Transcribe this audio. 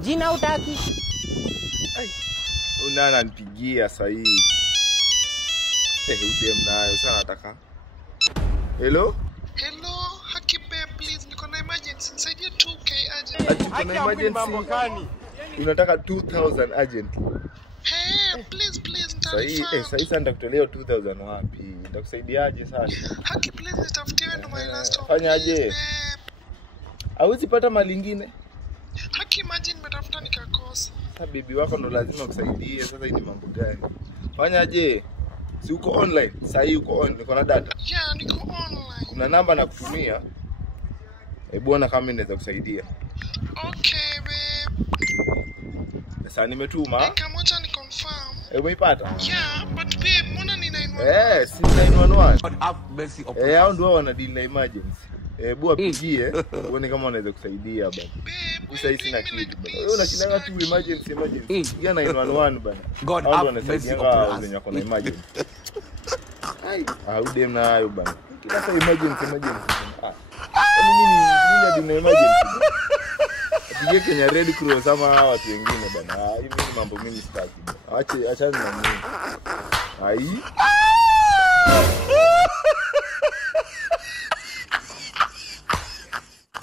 Jina utaki? Unana ananipigia sasa hii. Udem nayo sana nataka. Hello? Hello, Haki babe, please. Niko na emergency. Nisaidie 2k urgent. Ati kuna emergency. Unataka 2000 urgent. Hey, please, Sasa hii nitakutolea 2000 wapi? Nitakusaidiaje sasa? Haki, please, nitafutie ndo my last hope. Fanyaje? Hauwezi pata mali nyingine? Haki, imagine nimetafuta nikakosa. Sasa bibi wako ndo lazima kusaidie. Sasa hii ni mambo gani? Fanyaje? Si uko online? Sasa hii uko on, niko na data. Yeah, niko online. Kuna namba nakutumia. Bwana kama mimi naweza kusaidia. Okay, babe. Sasa nimetuma. Kama moja ni confirm. Umeipata? Yeah, but babe, mbona ni 911? Si 911. God have mercy upon us. Hao ndio wana deal na emergency. Bua pigie, uone kama wanaweza kusaidia bana. Sasa hii sina kitu bana. Wewe unashinda tu emergency. Pigia 911 bana. God Hao have ndio mercy wanasaidia upon us. wenye wako na emergency. Udem na hayo bana. Kila saa emergency. Mimi na emergency. Pigie Kenya Red Cross ama watu wengine bana. Hivi ni mambo mimi sitaki. Achana na mimi.